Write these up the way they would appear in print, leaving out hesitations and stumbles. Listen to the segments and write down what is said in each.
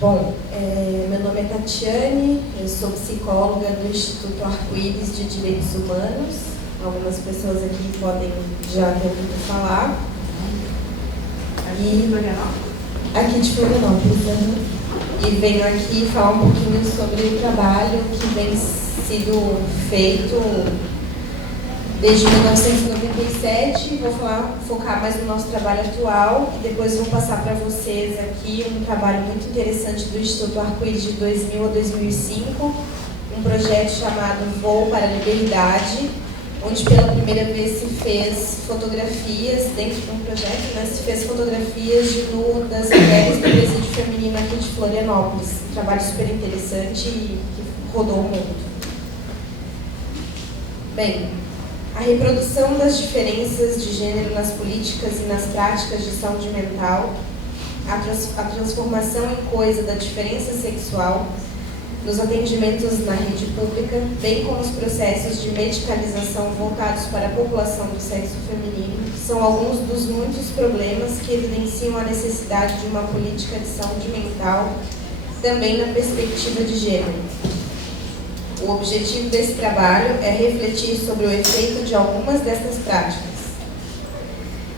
Bom, meu nome é Tatiane, eu sou psicóloga do Instituto Arco-Íris de Direitos Humanos. Algumas pessoas aqui podem já ter ouvido falar. Aqui de Florianópolis. E venho aqui falar um pouquinho sobre o trabalho que vem sido feito desde 1997. Vou focar mais no nosso trabalho atual e depois vou passar para vocês aqui um trabalho muito interessante do Instituto Arco-Íris de 2000 a 2005, um projeto chamado Voo para a Liberdade, onde pela primeira vez se fez fotografias, dentro de um projeto, né, se fez fotografias de nu das mulheres do presídio feminino aqui de Florianópolis. Um trabalho super interessante e que rodou o mundo. Bem, a reprodução das diferenças de gênero nas políticas e nas práticas de saúde mental, a transformação em coisa da diferença sexual nos atendimentos na rede pública, bem como os processos de medicalização voltados para a população do sexo feminino, são alguns dos muitos problemas que evidenciam a necessidade de uma política de saúde mental, também na perspectiva de gênero. O objetivo desse trabalho é refletir sobre o efeito de algumas destas práticas.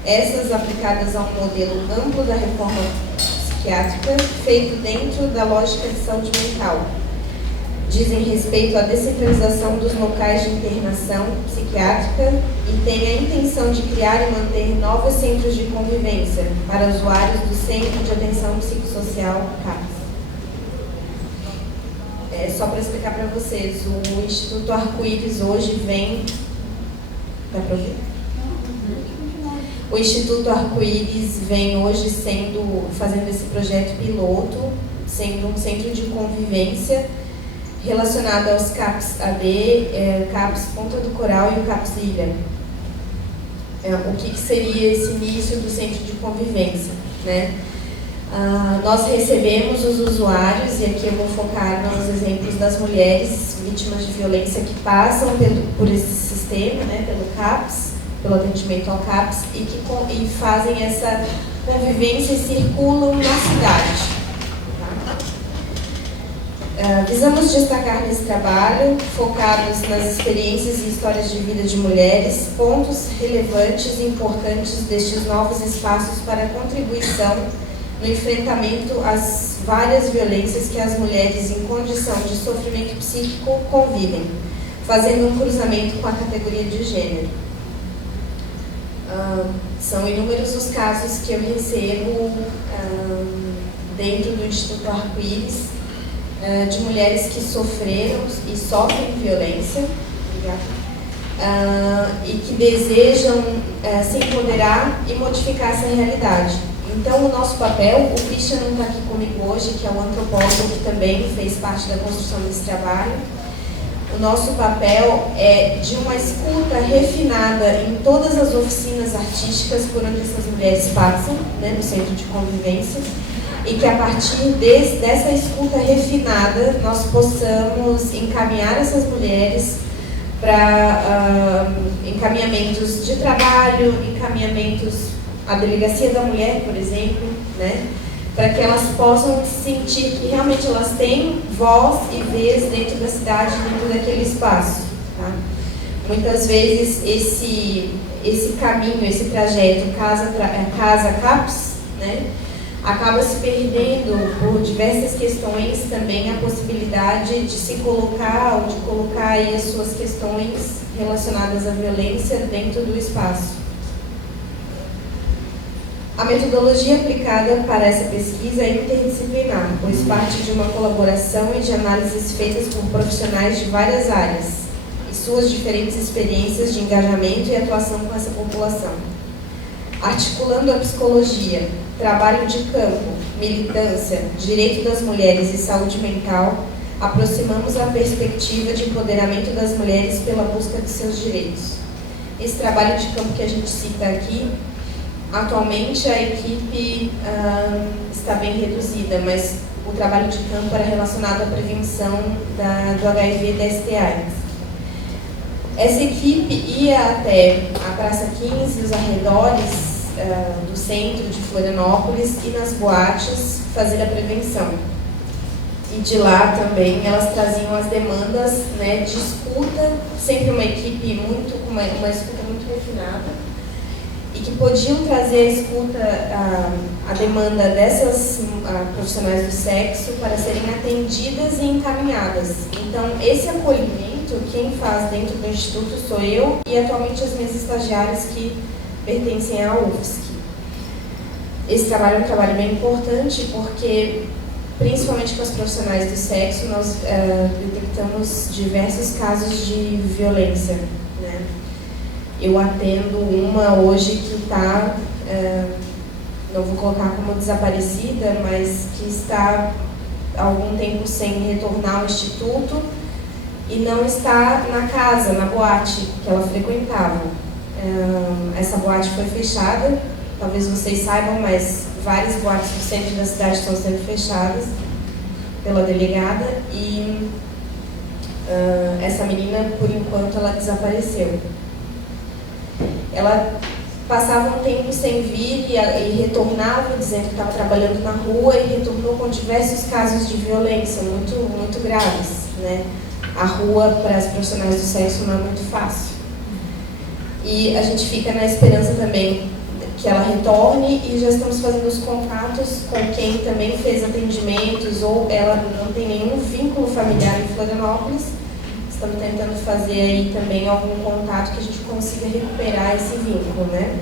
Essas aplicadas a um modelo amplo da reforma psiquiátrica, feito dentro da lógica de saúde mental. Dizem respeito à descentralização dos locais de internação psiquiátrica e têm a intenção de criar e manter novos centros de convivência para usuários do Centro de Atenção Psicossocial CAPS. Só para explicar para vocês, o Instituto Arco-Íris hoje vem... Dá para ouvir? O Instituto Arco-Íris vem hoje fazendo esse projeto piloto, sendo um centro de convivência relacionado aos CAPS AD, CAPS Ponta do Coral e o CAPS Ilha. O que seria esse início do centro de convivência, né? Nós recebemos os usuários, e aqui eu vou focar nos exemplos das mulheres vítimas de violência que passam por esse sistema, né, pelo CAPS, pelo atendimento ao CAPS, e fazem essa convivência e circulam na cidade. Visamos destacar nesse trabalho, focados nas experiências e histórias de vida de mulheres, pontos relevantes e importantes destes novos espaços para a contribuição no enfrentamento às várias violências que as mulheres em condição de sofrimento psíquico convivem, fazendo um cruzamento com a categoria de gênero. São inúmeros os casos que eu recebo dentro do Instituto Arco-Íris de mulheres que sofreram e sofrem violência e que desejam se empoderar e modificar essa realidade. Então, o nosso papel, o Christian não está aqui comigo hoje, que é um antropólogo que também fez parte da construção desse trabalho. O nosso papel é de uma escuta refinada em todas as oficinas artísticas por onde essas mulheres passam, né, no centro de convivência, e que a partir dessa escuta refinada nós possamos encaminhar essas mulheres para encaminhamentos de trabalho, encaminhamentos à delegacia da mulher, por exemplo, né, para que elas possam sentir que realmente elas têm voz e vez dentro da cidade, dentro daquele espaço. Tá? Muitas vezes esse caminho, esse trajeto casa-CAPS, né, acaba se perdendo por diversas questões, também a possibilidade de se colocar ou de colocar aí as suas questões relacionadas à violência dentro do espaço. A metodologia aplicada para essa pesquisa é interdisciplinar, pois parte de uma colaboração e de análises feitas por profissionais de várias áreas e suas diferentes experiências de engajamento e atuação com essa população. Articulando a psicologia, trabalho de campo, militância, direito das mulheres e saúde mental, aproximamos a perspectiva de empoderamento das mulheres pela busca de seus direitos. Esse trabalho de campo que a gente cita aqui, atualmente a equipe está bem reduzida, mas o trabalho de campo era relacionado à prevenção do HIV e da STI. Essa equipe ia até a Praça 15 e os arredores do centro de Florianópolis e nas boates fazer a prevenção. E de lá também elas traziam as demandas, né, de escuta, sempre uma equipe uma escuta muito refinada, e que podiam trazer a escuta, a demanda dessas profissionais do sexo para serem atendidas e encaminhadas. Então, esse acolhimento, quem faz dentro do Instituto sou eu e atualmente as minhas estagiárias que pertencem à UFSC. Esse trabalho é um trabalho bem importante porque, principalmente com as profissionais do sexo, nós detectamos diversos casos de violência, né? Eu atendo uma hoje que está, não vou colocar como desaparecida, mas que está há algum tempo sem retornar ao instituto e não está na casa, na boate que ela frequentava. Essa boate foi fechada, talvez vocês saibam, mas várias boates do centro da cidade estão sendo fechadas pela delegada e essa menina, por enquanto, ela desapareceu. Ela passava um tempo sem vir e retornava dizendo que estava trabalhando na rua e retornou com diversos casos de violência muito, muito graves, né? A rua para as profissionais do sexo não é muito fácil. E a gente fica na esperança também que ela retorne e já estamos fazendo os contatos com quem também fez atendimentos ou ela não tem nenhum vínculo familiar em Florianópolis. Estamos tentando fazer aí também algum contato que a gente consiga recuperar esse vínculo, né?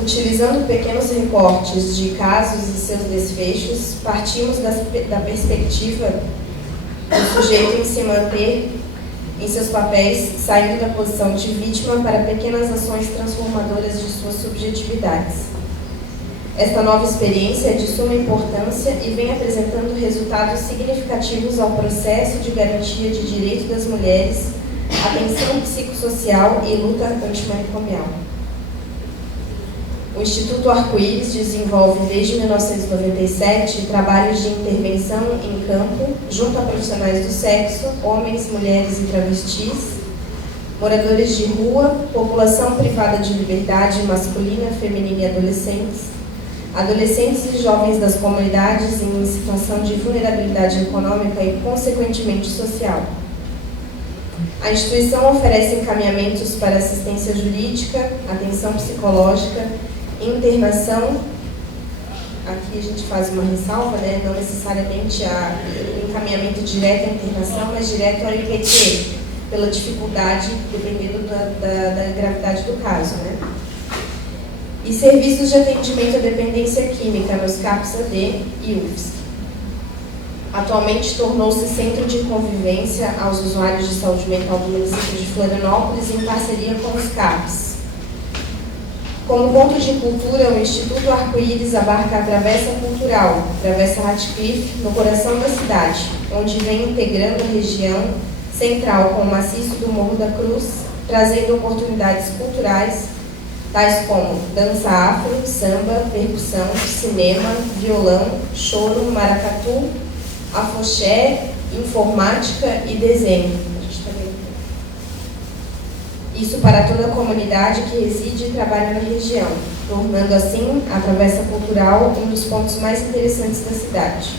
Utilizando pequenos recortes de casos e seus desfechos, partimos da perspectiva do sujeito em se manter em seus papéis, saindo da posição de vítima para pequenas ações transformadoras de suas subjetividades. Esta nova experiência é de suma importância e vem apresentando resultados significativos ao processo de garantia de direito das mulheres, atenção psicossocial e luta antimanicomial. O Instituto Arco-Íris desenvolve desde 1997 trabalhos de intervenção em campo junto a profissionais do sexo, homens, mulheres e travestis, moradores de rua, população privada de liberdade masculina, feminina e adolescentes e jovens das comunidades em situação de vulnerabilidade econômica e, consequentemente, social. A instituição oferece encaminhamentos para assistência jurídica, atenção psicológica, internação. Aqui a gente faz uma ressalva, né? Não necessariamente o encaminhamento direto à internação, mas direto ao IPT, pela dificuldade, dependendo da gravidade do caso, né? E serviços de atendimento à dependência química nos CAPS AD e UFSC. Atualmente tornou-se centro de convivência aos usuários de saúde mental do município de Florianópolis em parceria com os CAPS. Como ponto de cultura, o Instituto Arco-Íris abarca a Travessa Cultural, Travessa Ratcliffe, no coração da cidade, onde vem integrando a região central com o maciço do Morro da Cruz, trazendo oportunidades culturais, tais como dança afro, samba, percussão, cinema, violão, choro, maracatu, afoxé, informática e desenho. Isso para toda a comunidade que reside e trabalha na região, tornando assim a Travessa Cultural um dos pontos mais interessantes da cidade.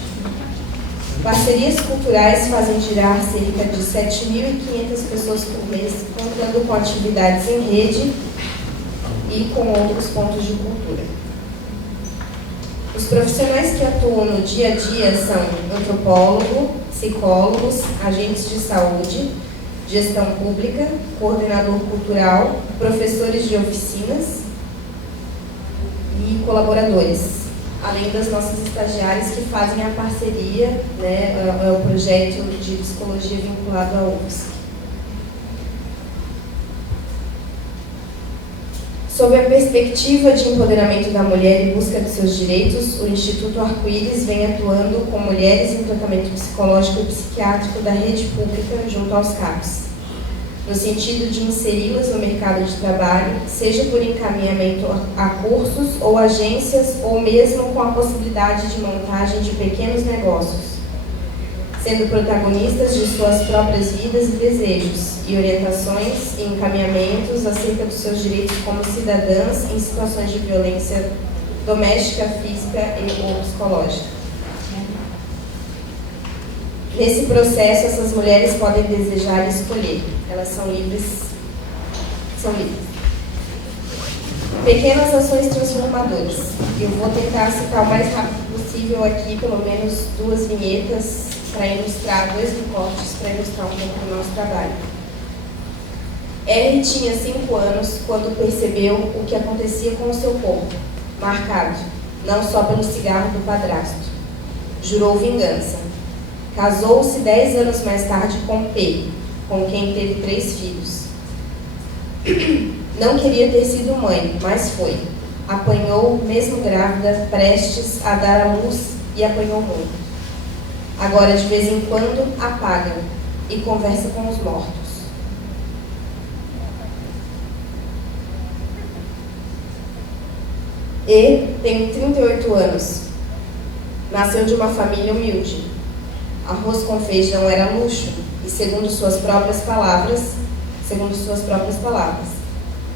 Parcerias culturais fazem girar cerca de 7.500 pessoas por mês, contando com atividades em rede e com outros pontos de cultura. Os profissionais que atuam no dia a dia são antropólogos, psicólogos, agentes de saúde, gestão pública, coordenador cultural, professores de oficinas e colaboradores, além das nossas estagiárias que fazem a parceria, né, é o projeto de psicologia vinculado à UFSC. Sob a perspectiva de empoderamento da mulher e busca de seus direitos, o Instituto Arco-Íris vem atuando com mulheres em tratamento psicológico e psiquiátrico da rede pública junto aos CAPs, no sentido de inseri-las no mercado de trabalho, seja por encaminhamento a cursos ou agências, ou mesmo com a possibilidade de montagem de pequenos negócios. sendo protagonistas de suas próprias vidas e desejos, e orientações e encaminhamentos acerca dos seus direitos como cidadãs em situações de violência doméstica, física ou psicológica. Nesse processo, essas mulheres podem desejar e escolher. Elas são livres. Pequenas ações transformadoras. Eu vou tentar citar o mais rápido possível aqui, pelo menos 2 vinhetas, para ilustrar, 2 recortes para ilustrar um pouco do nosso trabalho. Ellen tinha 5 anos quando percebeu o que acontecia com o seu corpo, marcado, não só pelo cigarro do padrasto. Jurou vingança. Casou-se 10 anos mais tarde com P, com quem teve 3 filhos. Não queria ter sido mãe, mas foi. Apanhou, mesmo grávida, prestes a dar à luz, e apanhou muito. Agora, de vez em quando, apaga e conversa com os mortos. E tem 38 anos. Nasceu de uma família humilde. Arroz com feijão era luxo, e segundo suas próprias palavras,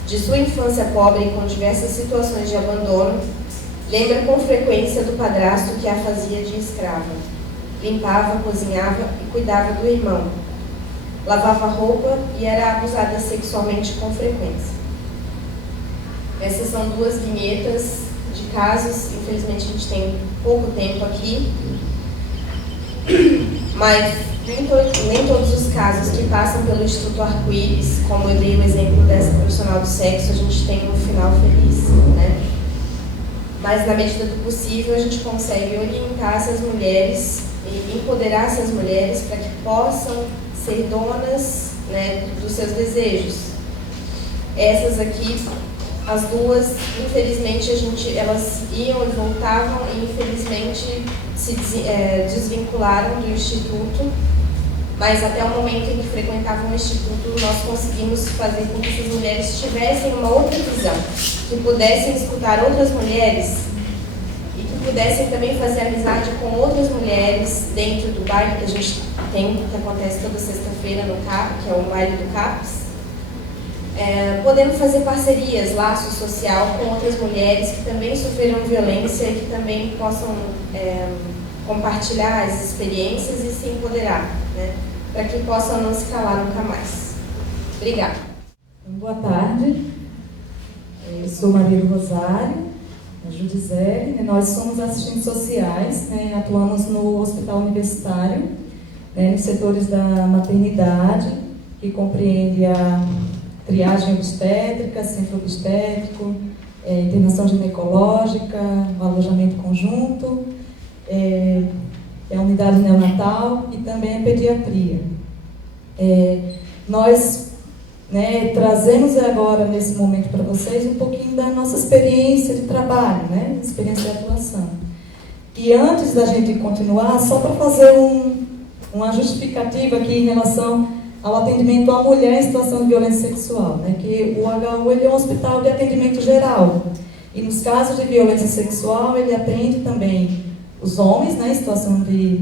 de sua infância pobre e com diversas situações de abandono, lembra com frequência do padrasto que a fazia de escrava. Limpava, cozinhava e cuidava do irmão. Lavava roupa e era abusada sexualmente com frequência. Essas são 2 vinhetas de casos. Infelizmente a gente tem pouco tempo aqui, mas nem todos os casos que passam pelo Instituto Arco-Íris, como eu dei o exemplo dessa profissional do sexo, a gente tem um final feliz, né? Mas na medida do possível a gente consegue orientar essas mulheres e empoderar essas mulheres para que possam ser donas, né, dos seus desejos. Essas aqui, as 2, infelizmente, elas iam e voltavam e infelizmente se desvincularam do Instituto, mas até o momento em que frequentavam o Instituto, nós conseguimos fazer com que essas mulheres tivessem uma outra visão, que pudessem escutar outras mulheres e que pudessem também fazer amizade com outras mulheres dentro do baile que a gente tem, que acontece toda sexta-feira no CAP, que é o baile do CAPS, podendo fazer parcerias, laço social com outras mulheres que também sofreram violência e que também possam compartilhar as experiências e se empoderar, né, para que possam não se calar nunca mais. Obrigada. Boa tarde, eu sou Maria do Rosário, a Judizele, né? Nós somos assistentes sociais, né? Atuamos no Hospital Universitário, né? Nos setores da maternidade, que compreende a triagem obstétrica, centro obstétrico, internação ginecológica, alojamento conjunto, a unidade neonatal e também a pediatria. Nós, né, trazemos agora, nesse momento, para vocês um pouquinho da nossa experiência de trabalho, né, experiência de atuação. E antes da gente continuar, só para fazer uma justificativa aqui em relação ao atendimento à mulher em situação de violência sexual, né, que o HU ele é um hospital de atendimento geral, e nos casos de violência sexual ele atende também os homens, né, em situação de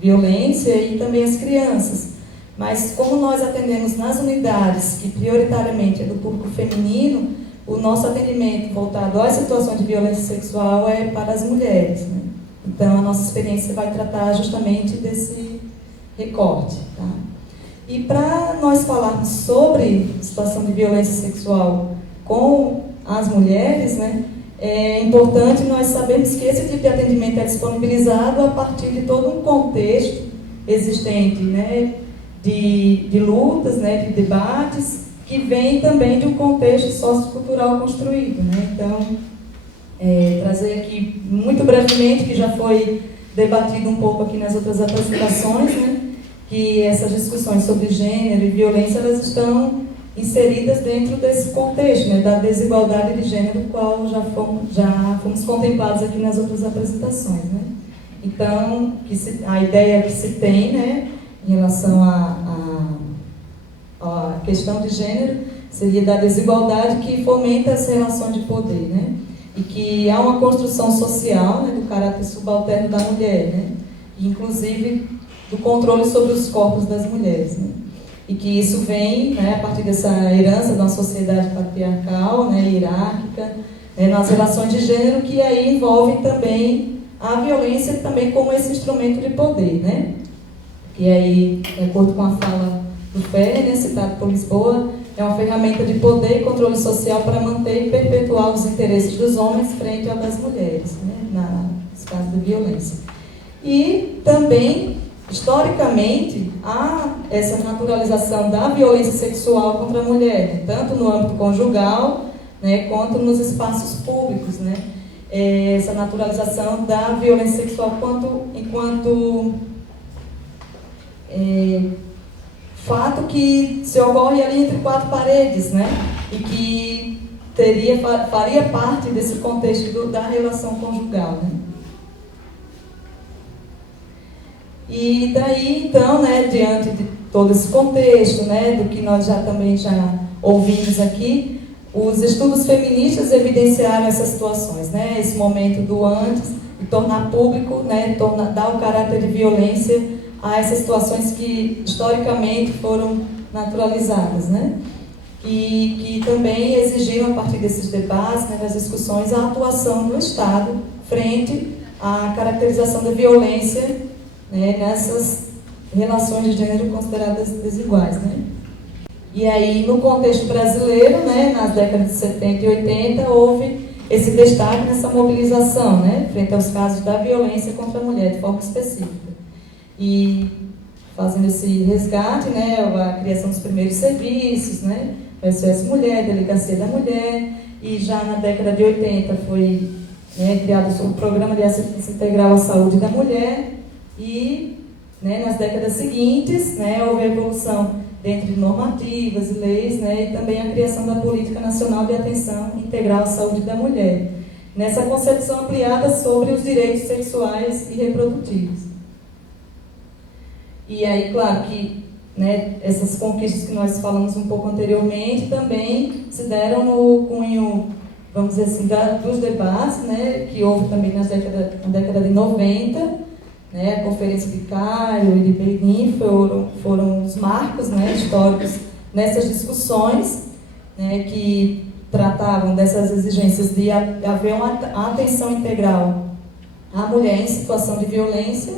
violência, e também as crianças. Mas como nós atendemos nas unidades, que prioritariamente é do público feminino, o nosso atendimento voltado às situações de violência sexual é para as mulheres, né? Então a nossa experiência vai tratar justamente desse recorte, tá? E para nós falarmos sobre situação de violência sexual com as mulheres, né, é importante nós sabermos que esse tipo de atendimento é disponibilizado a partir de todo um contexto existente, né, de lutas, né, de debates, que vem também de um contexto sociocultural construído, né? Então, trazer aqui muito brevemente, que já foi debatido um pouco aqui nas outras apresentações, né, que essas discussões sobre gênero e violência, elas estão inseridas dentro desse contexto, né, da desigualdade de gênero, qual já fomos contemplados aqui nas outras apresentações, né? Então, a ideia que se tem, né, em relação à questão de gênero seria da desigualdade que fomenta as relações de poder, né? E que há uma construção social, né, do caráter subalterno da mulher, né? E, inclusive, do controle sobre os corpos das mulheres, né? E que isso vem, né, a partir dessa herança de uma sociedade patriarcal, né, hierárquica, né, nas relações de gênero, que aí envolve também a violência também como esse instrumento de poder, né? E aí, de acordo com a fala do Ferrer, né, citado por Lisboa, é uma ferramenta de poder e controle social para manter e perpetuar os interesses dos homens frente ao das mulheres, né, nos casos de violência. E também, historicamente, há essa naturalização da violência sexual contra a mulher, tanto no âmbito conjugal, né, quanto nos espaços públicos, né? Essa naturalização da violência sexual enquanto fato que se ocorre ali entre quatro paredes, né? E que faria parte desse contexto da relação conjugal, né? E daí, então, né, diante de todo esse contexto, né, do que nós também já ouvimos aqui, os estudos feministas evidenciaram essas situações, né, esse momento do antes, de tornar público, né, dar o caráter de violência a essas situações que historicamente foram naturalizadas, né, e que também exigiram, a partir desses debates, né, das discussões, a atuação do Estado frente à caracterização da violência, né, nessas relações de gênero consideradas desiguais, né? E aí, no contexto brasileiro, né, nas décadas de 70 e 80, houve esse destaque nessa mobilização, né, frente aos casos da violência contra a mulher, de forma específica. E fazendo esse resgate, né, a criação dos primeiros serviços, né, o SOS Mulher, Delegacia da Mulher, e já na década de 80 foi, né, criado o Programa de Assistência Integral à Saúde da Mulher. E, né, nas décadas seguintes, né, houve a evolução dentro de normativas e leis, né, e também a criação da Política Nacional de Atenção Integral à Saúde da Mulher, nessa concepção ampliada sobre os direitos sexuais e reprodutivos. E aí, claro que, né, essas conquistas que nós falamos um pouco anteriormente também se deram no cunho, vamos dizer assim, dos debates, né, que houve também na década de 90, né, a Conferência de Cairo e de Berlim foram os marcos, né, históricos nessas discussões, né, que tratavam dessas exigências de haver uma atenção integral à mulher em situação de violência,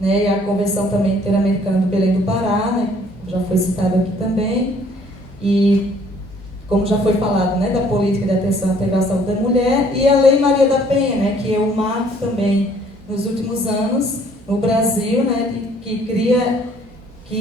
né, e a Convenção também Interamericana do Belém do Pará, né, já foi citado aqui também, e como já foi falado, né, da Política de Atenção Integral à Saúde da Mulher, e a Lei Maria da Penha, né, que é um marco também nos últimos anos no Brasil, né, que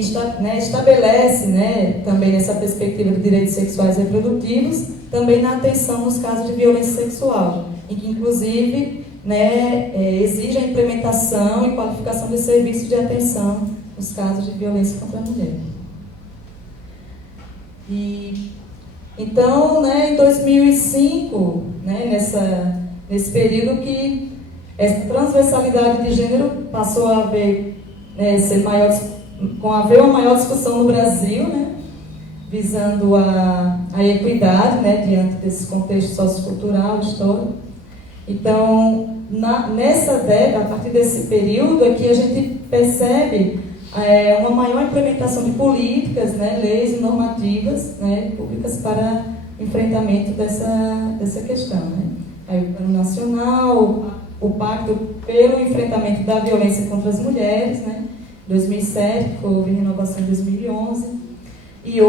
estabelece, né, também nessa perspectiva de direitos sexuais e reprodutivos, também na atenção nos casos de violência sexual, em que inclusive, né, exige a implementação e qualificação de serviços de atenção nos casos de violência contra a mulher. E então, né, em 2005, né, nesse período que essa transversalidade de gênero passou a haver, né, haver uma maior discussão no Brasil, né, visando a equidade, né, diante desse contexto sociocultural, histórico. Então, nessa década, a partir desse período, aqui a gente percebe uma maior implementação de políticas, né, leis e normativas, né, públicas para enfrentamento dessa questão, né. Aí o Plano Nacional, o Pacto pelo Enfrentamento da Violência contra as Mulheres, né, 2007, que houve renovação em 2011, e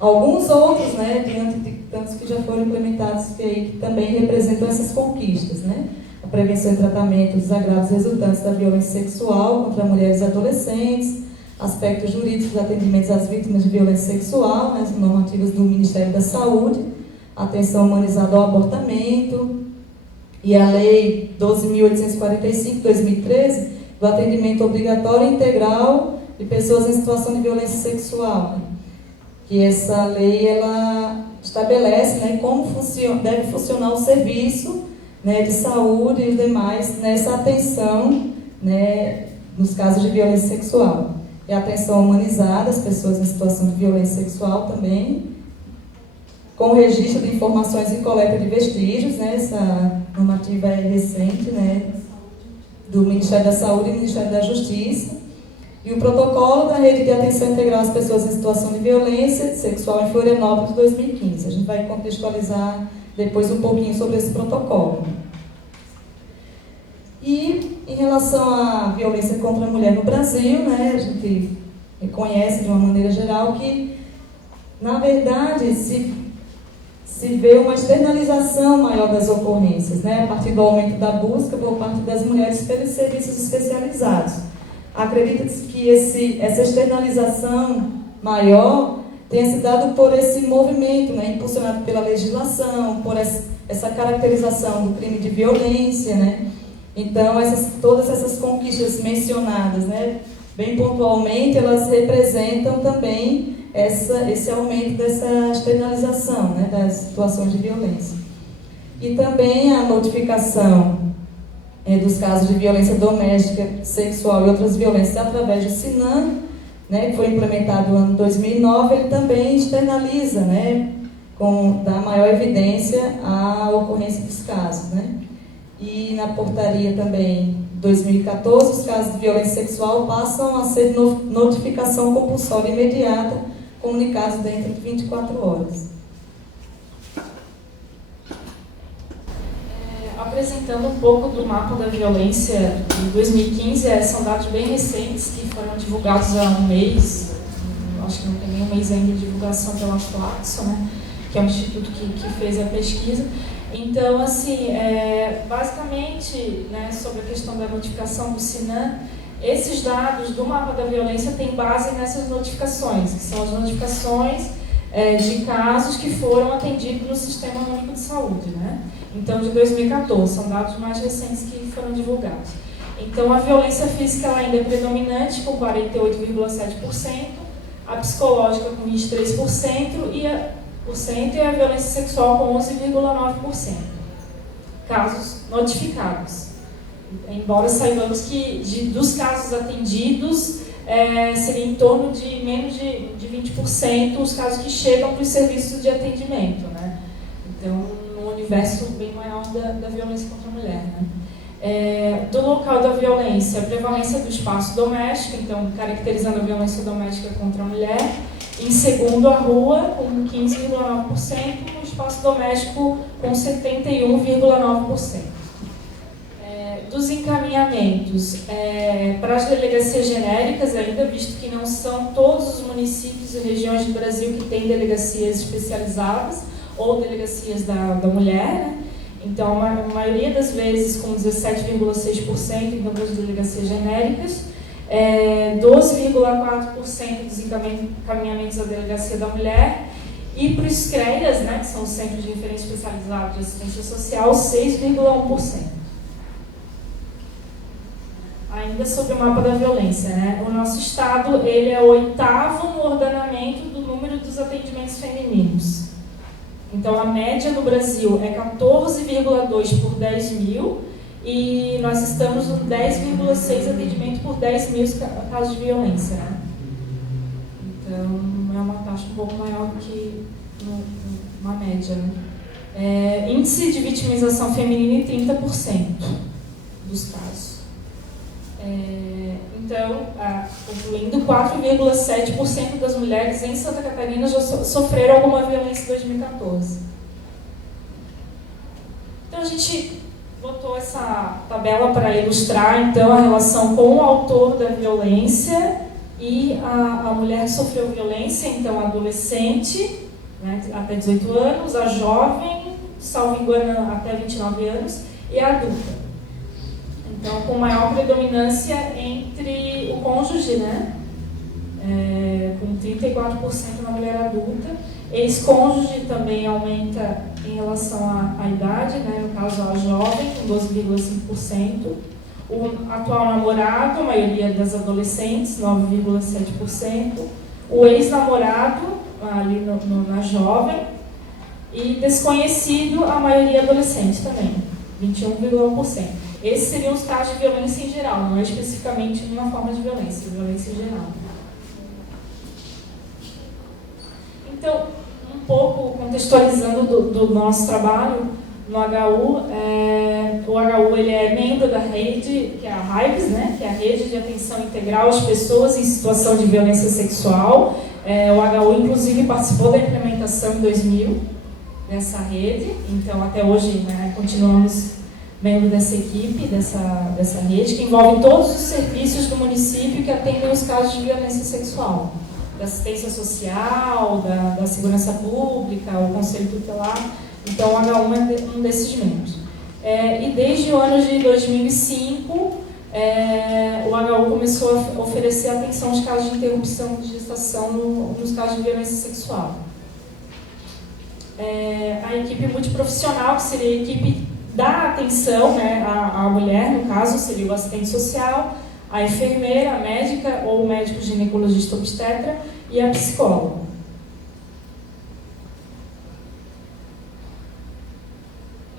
alguns outros, né, diante de tantos que já foram implementados, que também representam essas conquistas, né, a prevenção e tratamento dos agravos resultantes da violência sexual contra mulheres e adolescentes, aspectos jurídicos dos atendimentos às vítimas de violência sexual, né, as normativas do Ministério da Saúde, atenção humanizada ao abortamento, e a Lei 12.845, 2013, do atendimento obrigatório e integral de pessoas em situação de violência sexual, né? Que essa lei ela estabelece, né, como deve funcionar o serviço, né, de saúde e os demais nessa atenção, né, nos casos de violência sexual. E a atenção humanizada às pessoas em situação de violência sexual também, com registro de informações e coleta de vestígios, né, essa normativa é recente, né, do Ministério da Saúde e do Ministério da Justiça, e o protocolo da Rede de Atenção Integral às Pessoas em Situação de Violência Sexual em Florianópolis, de 2015. A gente vai contextualizar depois um pouquinho sobre esse protocolo. E em relação à violência contra a mulher no Brasil, né, a gente reconhece de uma maneira geral que, na verdade, se vê uma externalização maior das ocorrências, né, a partir do aumento da busca por parte das mulheres pelos serviços especializados. Acredita-se que essa externalização maior tenha se dado por esse movimento, né, impulsionado pela legislação, por essa caracterização do crime de violência, né. Então, todas essas conquistas mencionadas, né, bem pontualmente, elas representam também esse aumento dessa externalização, né, das situações de violência. E também a notificação dos casos de violência doméstica, sexual e outras violências através do SINAM, né, que foi implementado no ano 2009, ele também externaliza, né, dá maior evidência à ocorrência dos casos, né. E na portaria também 2014, os casos de violência sexual passam a ser notificação compulsória imediata, comunicados dentro de 24 horas. Apresentando um pouco do mapa da violência de 2015, são dados bem recentes que foram divulgados há um mês, acho que não tem nem um mês ainda de divulgação pela Flaxo, né, que é um instituto que fez a pesquisa. Então, assim, basicamente, né, sobre a questão da notificação do SINAM, esses dados do mapa da violência têm base nessas notificações, que são as notificações de casos que foram atendidos no Sistema Único de Saúde, né? Então, de 2014, são dados mais recentes que foram divulgados. Então, a violência física ela ainda é predominante, com 48,7%, a psicológica com 23% e a violência sexual com 11,9%. Casos notificados. Embora saibamos que dos casos atendidos, seria em torno de menos de 20% os casos que chegam para os serviços de atendimento, né? Então, num universo bem maior da violência contra a mulher, né? Do local da violência, a prevalência do espaço doméstico, então, caracterizando a violência doméstica contra a mulher. Em segundo, a rua, com 15,9%, o espaço doméstico com 71,9%. Dos encaminhamentos para as delegacias genéricas, ainda visto que não são todos os municípios e regiões do Brasil que têm delegacias especializadas ou delegacias da mulher, né? Então, a maioria das vezes com 17,6% em das delegacias genéricas, 12,4% dos encaminhamentos à delegacia da mulher, e para os CREAS, né, que são os Centros de Referência Especializados de Assistência Social, 6,1%. Ainda sobre o mapa da violência, né? O nosso estado ele é o 8º no ordenamento do número dos atendimentos femininos. Então, a média no Brasil é 14,2 por 10 mil e nós estamos no 10,6 atendimento por 10 mil casos de violência, né? Então, é uma taxa um pouco maior do que uma média, né? Índice de vitimização feminina em 30% dos casos. Então, concluindo, 4,7% das mulheres em Santa Catarina já sofreram alguma violência em 2014. Então, a gente botou essa tabela para ilustrar, então, a relação com o autor da violência e a mulher que sofreu violência, então, a adolescente, né, até 18 anos, a jovem, salvo engano, até 29 anos, e a adulta. Então, com maior predominância entre o cônjuge, né? Com 34% na mulher adulta. Ex-cônjuge também aumenta em relação à idade, né? No caso, a jovem, com 12,5%. O atual namorado, a maioria das adolescentes, 9,7%. O ex-namorado, ali na jovem. E desconhecido, a maioria adolescente também, 21,1%. Esses seriam os casos de violência em geral, não é especificamente uma forma de violência em geral. Então, um pouco contextualizando do nosso trabalho no HU, o HU ele é membro da rede, que é a RAIVES, né, que é a Rede de Atenção Integral às Pessoas em Situação de Violência Sexual. O HU, inclusive, participou da implementação em 2000 dessa rede, então até hoje, né, continuamos membro dessa equipe, dessa rede, que envolve todos os serviços do município que atendem os casos de violência sexual, da assistência social, da segurança pública, o conselho tutelar. Então, o HU é um desses membros. E desde o ano de 2005, o HU começou a oferecer atenção aos casos de interrupção de gestação nos casos de violência sexual. A equipe multiprofissional, que seria a equipe da atenção, né, à mulher, no caso, seria o assistente social, a enfermeira, a médica ou o médico ginecologista obstetra e a psicóloga.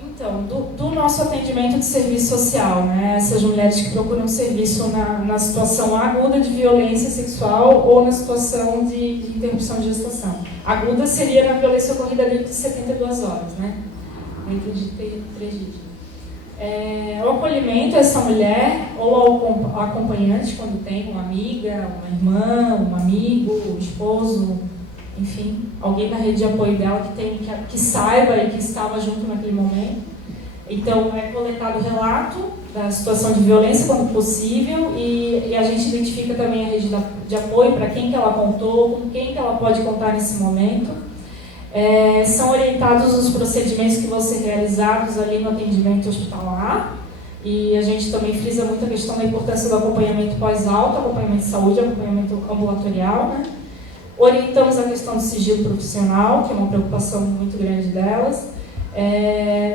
Então, do nosso atendimento de serviço social, né, essas mulheres que procuram serviço na situação aguda de violência sexual ou na situação de interrupção de gestação. Aguda seria na violência ocorrida dentro de 72 horas, né? Dentro de 3 dias. O acolhimento a essa mulher ou ao acompanhante, quando tem uma amiga, uma irmã, um amigo, um esposo, enfim, alguém da rede de apoio dela que saiba e que estava junto naquele momento. Então, é coletado o relato da situação de violência quando possível e a gente identifica também a rede de apoio para quem que ela contou, com quem que ela pode contar nesse momento. São orientados os procedimentos que vão ser realizados ali no atendimento hospitalar e a gente também frisa muito a questão da importância do acompanhamento pós-alta, acompanhamento de saúde, acompanhamento ambulatorial, né? Orientamos a questão do sigilo profissional, que é uma preocupação muito grande delas.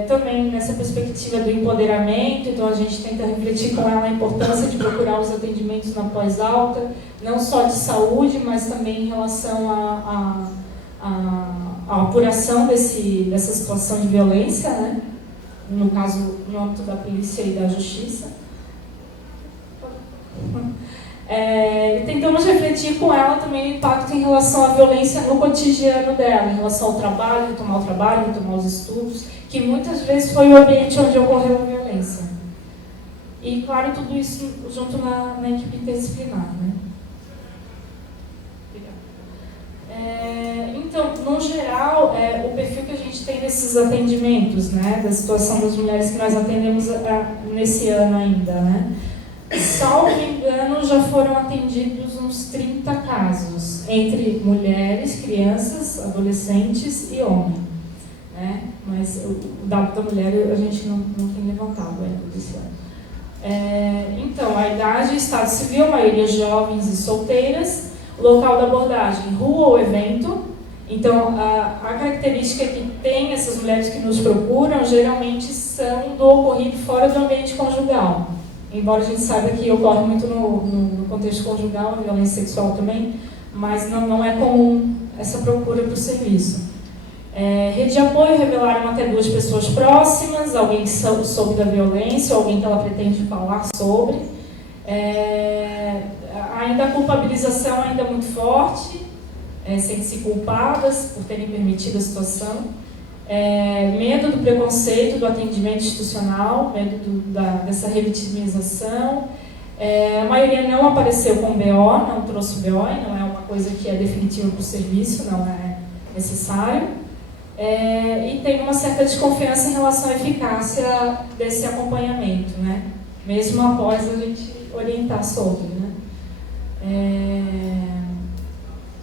Também nessa perspectiva do empoderamento, então a gente tenta refletir com ela a importância de procurar os atendimentos na pós-alta, não só de saúde, mas também em relação à apuração dessa situação de violência, né? No caso, no âmbito da polícia e da justiça. Tentamos refletir com ela também o impacto em relação à violência no cotidiano dela, em relação ao trabalho, retomar o trabalho, retomar os estudos, que muitas vezes foi o ambiente onde ocorreu a violência. E, claro, tudo isso junto na equipe interdisciplinar, né? Então, no geral, o perfil que a gente tem nesses atendimentos, né, da situação das mulheres que nós atendemos nesse ano ainda, né? Salvo engano, já foram atendidos uns 30 casos, entre mulheres, crianças, adolescentes e homens, né? Mas o dado da mulher a gente não tem levantado ainda desse ano. Então, a idade, estado civil, maioria jovens e solteiras, local da abordagem, rua ou evento. Então, a característica que tem essas mulheres que nos procuram, geralmente são do ocorrido fora do ambiente conjugal. Embora a gente saiba que ocorre muito no contexto conjugal, a violência sexual também, mas não é comum essa procura para o serviço. Rede de apoio, revelaram até 2 pessoas próximas, alguém que soube da violência, alguém que ela pretende falar sobre. Ainda a culpabilização ainda é muito forte, sentem-se culpadas por terem permitido a situação. Medo do preconceito, do atendimento institucional, medo dessa revitimização. A maioria não apareceu com BO, não trouxe BO, não é uma coisa que é definitiva para o serviço, não é necessário. E tem uma certa desconfiança em relação à eficácia desse acompanhamento, né? Mesmo após a gente orientar sobre, né?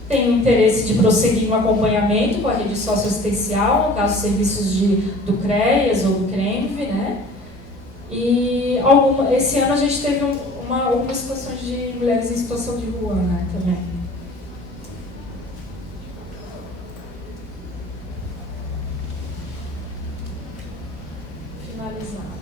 Tem o interesse de prosseguir no acompanhamento com a rede socioassistencial, no caso serviços do CREAS ou do CREMV, né? E esse ano a gente teve algumas situações de mulheres em situação de rua, né, também. Finalizado.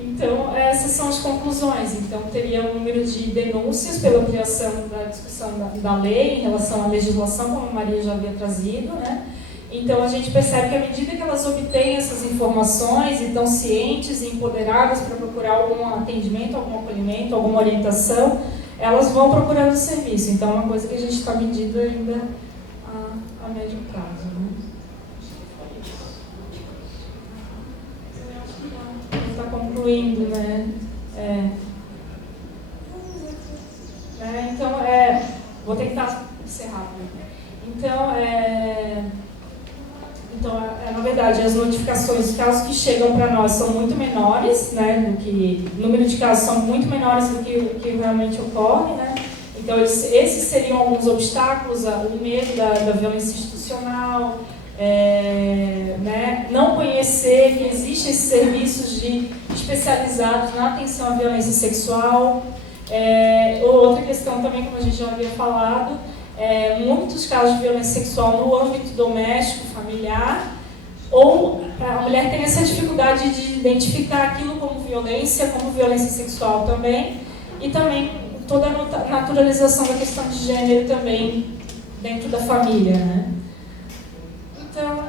Então, essas são as conclusões. Então, teria um número de denúncias pela ampliação da discussão da lei em relação à legislação, como a Maria já havia trazido, né? Então, a gente percebe que à medida que elas obtêm essas informações e estão cientes e empoderadas para procurar algum atendimento, algum acolhimento, alguma orientação, elas vão procurando o serviço. Então, é uma coisa que a gente está medindo ainda a médio prazo, né? Acho que foi isso. Eu acho que não. fluindo, né? Então, vou tentar ser rápido. Então, na verdade, as notificações, os casos que chegam para nós são muito menores, né, o número de casos são muito menores do que realmente ocorre, né? Então, esses seriam alguns obstáculos, o medo da violência institucional, né, não conhecer que existem esses serviços especializados na atenção à violência sexual. Outra questão também, como a gente já havia falado, muitos casos de violência sexual no âmbito doméstico, familiar, ou a mulher tem essa dificuldade de identificar aquilo como violência sexual também, e também toda a naturalização da questão de gênero também dentro da família, né? Então,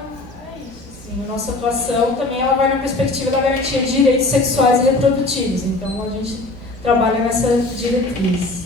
é isso. Assim, a nossa atuação também ela vai na perspectiva da garantia de direitos sexuais e reprodutivos. Então, a gente trabalha nessa diretriz.